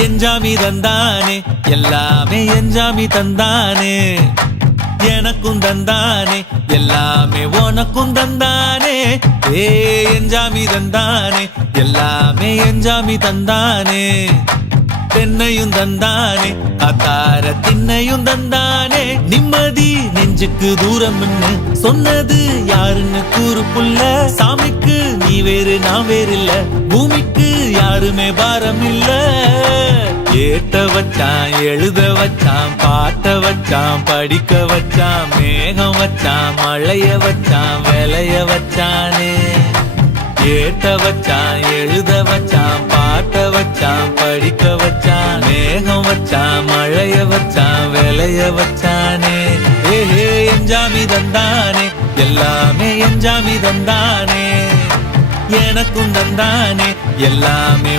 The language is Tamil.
எஞ்சாமி தந்தானே எல்லாமே எஞ்சாமி தந்தானே எனக்கும் தந்தானே எல்லாமே உனக்கும் தந்தானே ஏ எஞ்சாமி தந்தானே எல்லாமே எஞ்சாமி தந்தானே தென்னையும் தந்தானே காத்தார திண்ணையும் தந்தானே நிம்மதி நெஞ்சுக்கு தூரம்னு சொன்னது யாருன்னு கூறு புள்ள சாமிக்கு நீ வேறு நான் வேறு இல்ல பூமிக்கு யாருமே பாரம் இல்ல ஏத்த வச்சான் எழுத வச்சான் பாட்ட வச்சான் படிக்க வச்சான் மேகம் வச்சான் மழைய வச்சான் விளைய வச்சானே ஏத்த வச்சான் எழுத வச்சான் பாட்ட வச்சான் படிக்க வச்சான் மேகம் வச்சான் மழைய வச்சான் விளைய வச்சானே ஏஹே எஞ்சாமி தந்தானே எல்லாமே எஞ்சாமி தந்தானே எனக்கும் தந்தானே எல்லாமே